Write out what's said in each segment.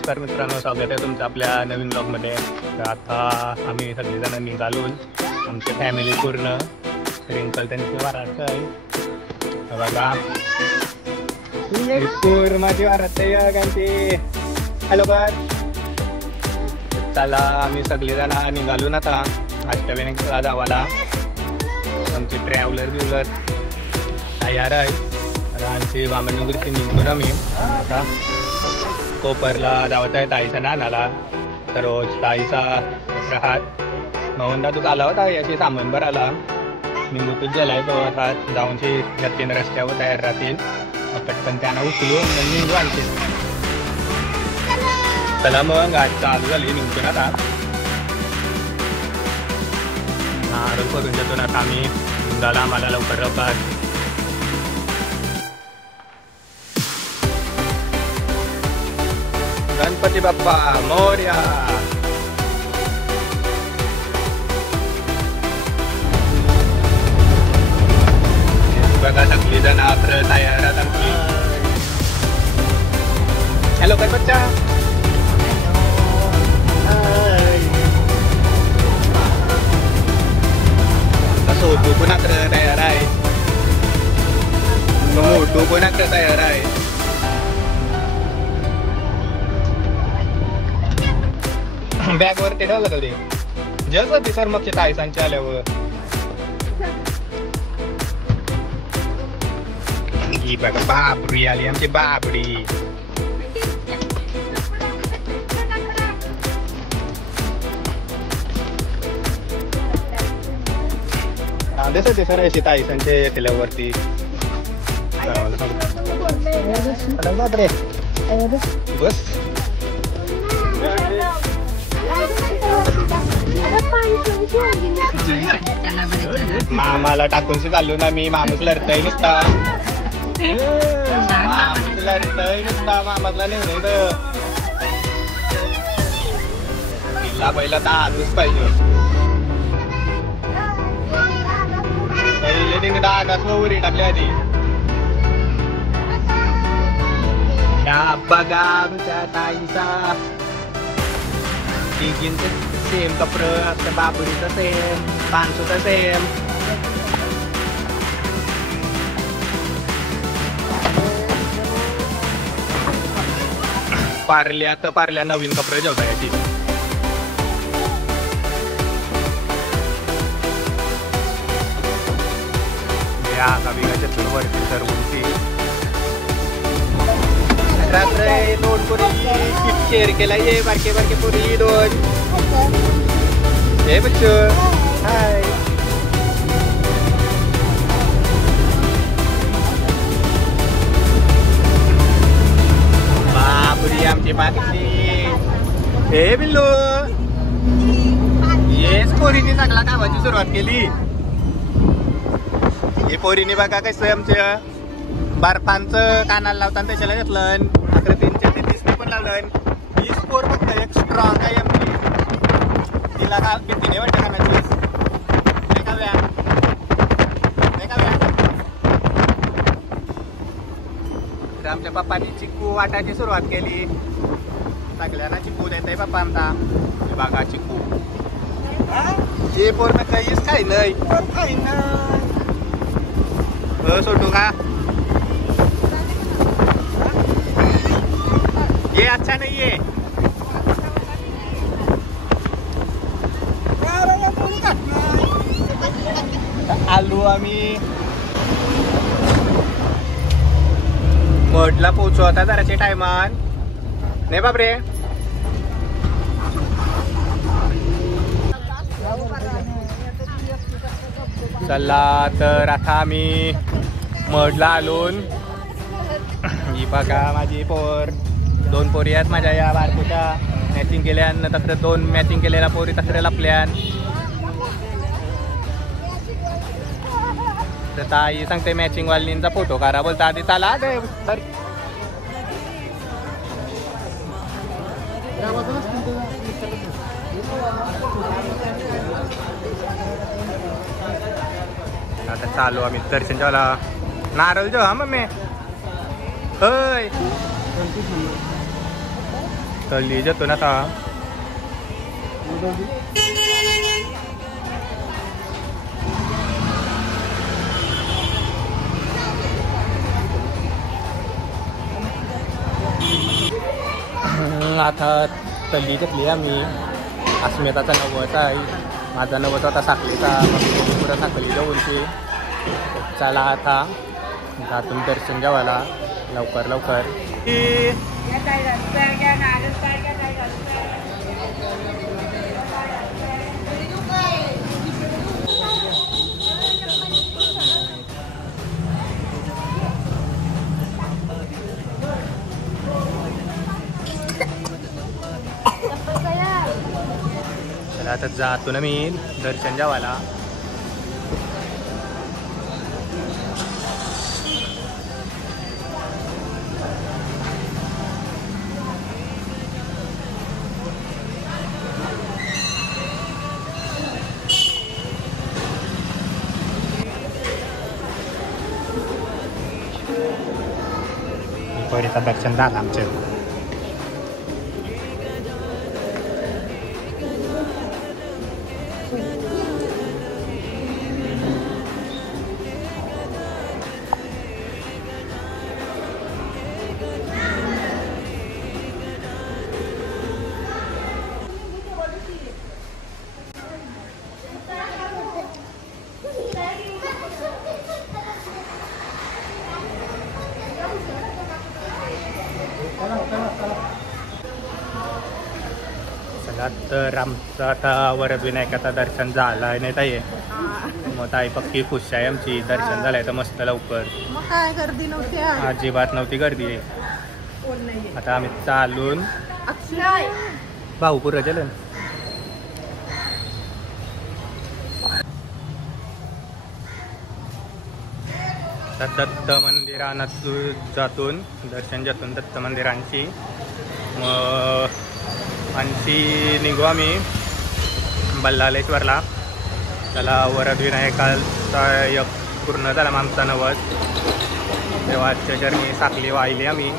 नमस्कार मित्रांनो, स्वागत आहे तुमचं आपल्या नवीन ब्लॉगमध्ये. तर आता आम्ही सगळेजण निघालून आमची फॅमिली पूर्ण रिंकल त्यांची वारात आहे बघा. माझी वारात आहे. हॅलो बर, चला आम्ही सगळेजण निघालून आता अष्टविनायकला जावाला. आमची ट्रॅव्हलर तयार आहे. आमची वामनगरची निघून आम्ही आता कोपरला जावत आहे ताईचा नानाला. तर रोज ताईचा राहत मोहनदा तू आला होता याची सामान भरायला. निघूतच झालाय तो आता जाऊनची या 3 रस्त्यावर तयार राहतील. पटकन त्यांना उचलून निघू आणखी. चला मग आज चालू झाली निघून आता नारळ करून देतो ना आम्ही. निघाला आम्हाला लवकर लवकर. गणपती बाप्पा मोरया. बघा सगळी जण आपलं तयार आता. हॅलो काय बच्चा. मोठू पण अकरा तयार आहे. मोठू पण अकरा तयार आहे. बॅग वर ते ठेवलं कधी जस होती सर मग ताईसांच्या आल्यावर. ही बघा बापडी आली आमची बापडी. दिसत होती सर अशी ताईसांच्या येल्यावरती. बस मामाला टाकून चाललो ना मी. माणूस लढतय नुसता. लढतय नुसता मामाला नेऊन तिला पहिला तर आजच पाहिजे. पहिले तिने डागाच उरी टाकली आधी. या बघा आमच्या ताईचा तिघींचं सेम कपडे. आता बाबडीचं सेम, पानसूचं सेम. पारल्या नवीन कपडे जेवता याची. वरती सर्वची रात्र 2 पोरी शेअर केला. ये बारके बारके पोरी 2. हे बच्चो हाय. बापरी आमची बाकी. हे बिल्लू येस पोरीने चांगला कामाची सुरुवात केली. हे पोरीने बघा कसं आमच्या बर्फांचं कानाला लावताना त्याच्याला घेतलं. अकरा 3च्या 30 पण लावलं. ही स्कोर फक्त एक स्ट्रॉंग आहे आमची. तिला का भीती नाही वाटत कानाची. नाही का व्या नाही का व्या. तर आमच्या पप्पानी चिक्कू वाटायची सुरुवात केली. सगळ्यांना चिक्कू देत आहे पप्पा आमचा. हे बघा चिक्कू. हे पोरं काहीच खाई नाही. सोटू का ये अच्छा नहीं है. आलू आम्ही मोठला पोचू आता जराच्या टायमान. नाही बापरे. चला तर आता आम्ही मडला आलोन. ही बघा माझी पोर. 2 पोरी आहेत माझ्या या बारकोच्या. मॅचिंग केल्यान तसं 2 मॅचिंग केलेल्या पोरी तसं लपल्यान. तर ताई सांगते मॅचिंग वालींचा फोटो काढा. बोलता आधी चला सर. आता चालू आम्ही दर्शनच्या वाला. नारळ जो हा मम्मी. होय तळली जातो ना आता आता तल्ली घेतली आम्ही अस्मिताचा नवस आहे माझा नवस होता साखलीचा मग पुढं साखली जवळची चला आता जातून दर्शन घ्यावाला लवकर लवकर चला आता जातो ना मी दर्शन घ्यावाला पहिलेचा दर्शन झालं आमचं चला तर आमचं आता वरदविनायकाचं दर्शन झालं आहे नाही ताई मग ताई पक्की खुश आहे आमची दर्शन झालंय तर मस्त लवकर काय गर्दी नव्हती अजिबात नव्हती गर्दी आता आम्ही चालून भाऊपूर गेलो दत्त मंदिरात जातून दर्शन जातून दत्त मंदिरांची मग आणखी निघू आम्ही बल्लालेश्वरला त्याला वरदविनायकाचा एक पूर्ण झाला आमचा नवस देवाच्या जर्नी साखली वाहिली आम्ही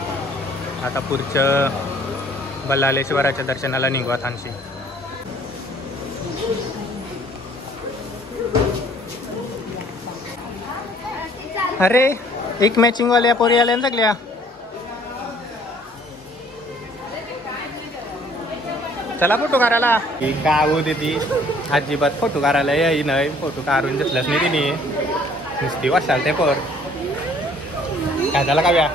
आता पुढचं बल्लालेश्वराच्या दर्शनाला निघू आता आणखी अरे एक मॅचिंगवाल्या पोरी आल्या ना सगळ्या चला फोटो काढायला गाव देती अजिबात फोटो काढायला याई नाही फोटो काढून घेतलाच नाही तिने नुसती वाचाल ते पोर काय झालं काव्या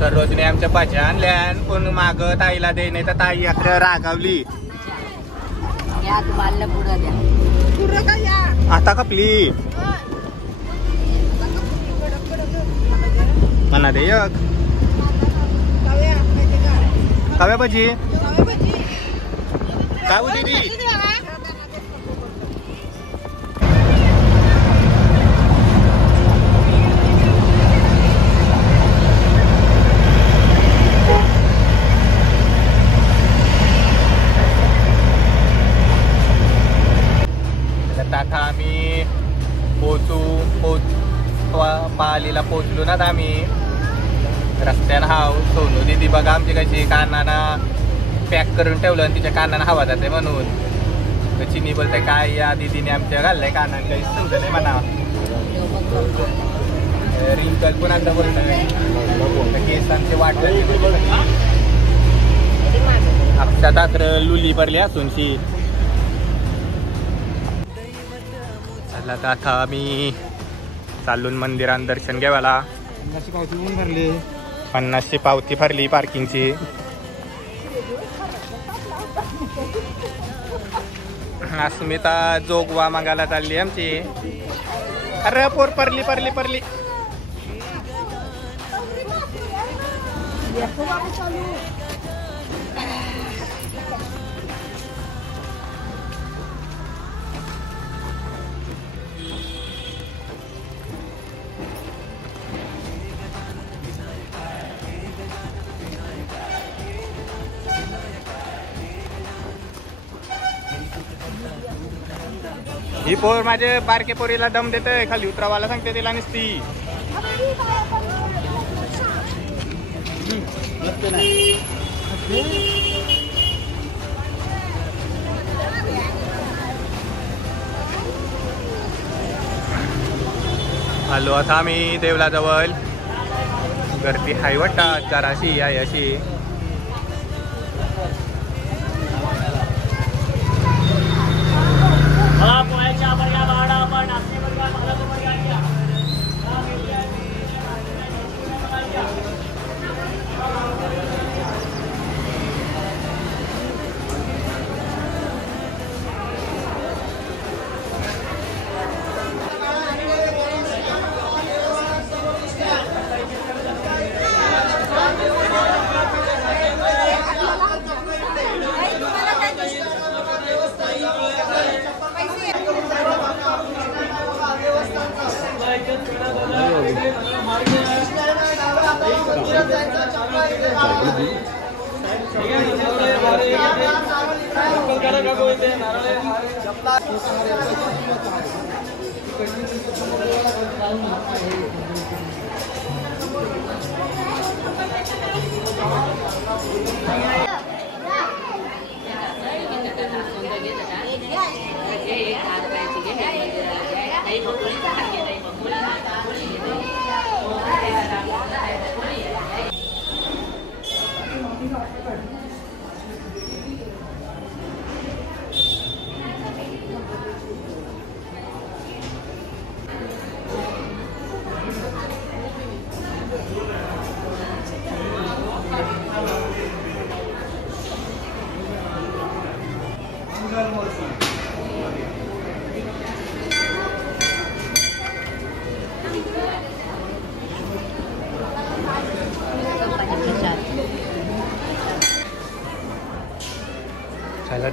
सर्वजने आमच्या भाज्या आणल्या पण माग ताईला दे नाही तर ताई अत्र रागावली आता कपली म्हणा दे एक काव्या भाजी काय होती ती आता आम्ही पालीला पोचलो ना आम्ही रस्त्यानं हाव सोनू दीदी बघा आमची कशी कानानं पॅक करून ठेवलं आणि तिच्या कानानं हवा जाते म्हणून चिनी बोलते काय या दीदीने आमच्या घाललंय कानानं काही समजलं नाही म्हणा रिंकल पण आता बोलतोय केसांचे वाट अक्षात आत्र लुली भरली असूनशी चला तर आता आम्ही चालून मंदिरात दर्शन घ्यायला 50ची पावती भरली पार्किंगची अस्मिता जोगवा मागायला चालली आमची अरे पोर परली परली परली ही पोर माझे बारके पोरीला दम देते, खाली उतरावाला सांगते तिला नुसती. आलो आता आम्ही देवलाजवळ. गर्दी हाय वाटतात जराशी आहे अशी.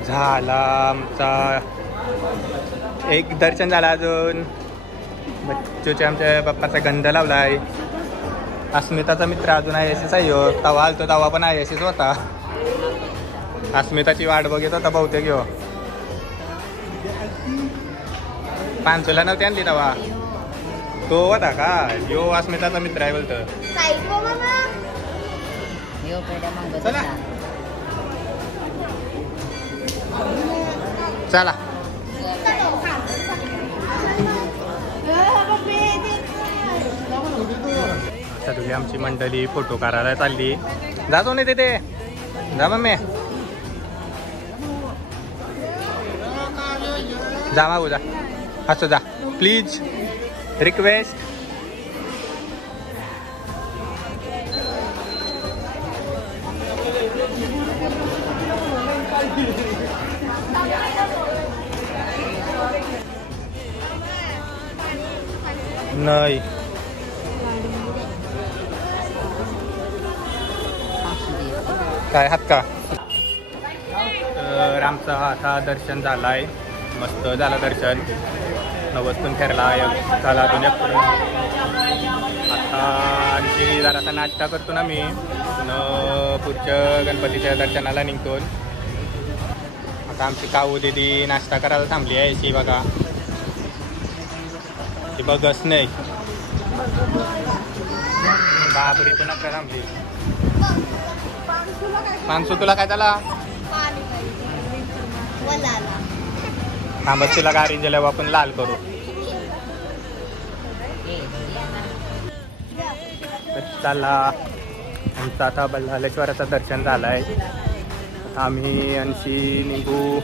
झाला आमचा एक दर्शन झाला. अजून बच्चूच्या आमच्या बाप्पाचा गंध लावलाय. अस्मिताचा मित्र अजून आहे अशीच आहे. तवा आलतो तवा पण आहे अशीच होता. अस्मिताची वाट बघत होता बहुतेक. यो पानसोला नव्हती आणली तवा तो होता का. यो अस्मिताचा मित्र आहे बोलतो. चला चला सगळी आमची मंडळी फोटो काढायला चालली. जातो नाही तिथे जा मम्मी जा मागू जा असं जा प्लीज रिक्वेस्ट. नाही काय हात का. तर आमचं आता दर्शन झालाय. मस्त झालं दर्शन. नवस्तून फिरला झाला. अजून आता आणखी जरासा नाश्ता करतो ना मी. पुढच्या गणपतीच्या दर्शनाला निघतो. आता आमची काऊ दीदी नाश्ता करायला थांबली आहे. शी बघा ती बघच नाही. बाबरी पण आता थांबली. माणसू तुला काय झाला. थांबत तुला गाडी दिल्यावर आपण लाल करू. चला आमचं आता बल्लाळेश्वराचं दर्शन झालं आहे. आम्ही अंशी निघू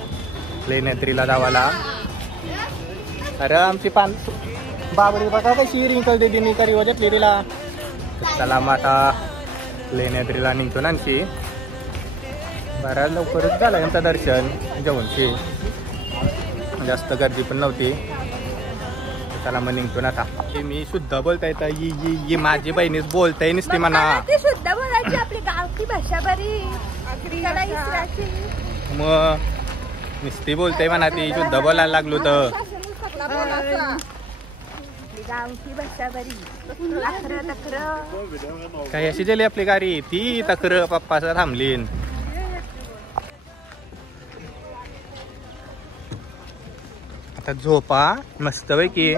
लेण्याद्रीला जावाला. अरे आमची बाबरी बघा कशी रिंकल दिदीनी करी वजटली तिला. चला मग आता लेण्याद्रीला निघतो ना अंशी. बऱ्याच लवकरच झालं यांचं दर्शन. जेवणची जास्त गर्दी पण नव्हती. चला मग निघतो ना आता. मी शुद्ध बोलता येतं. ही माझी बहिणीच बोलताय नसती म्हणा. शुद्ध बोलायची आपली गावठी भाषा बरी. मग नुसती बोलते म्हणा ती. शुद्ध बोलायला लागलो तर गावठी भाषा बरी. काय अशी गेली आपली गाडी. ती तक्र पप्पाचा थांबलीन. आता झोपा मस्तपैकी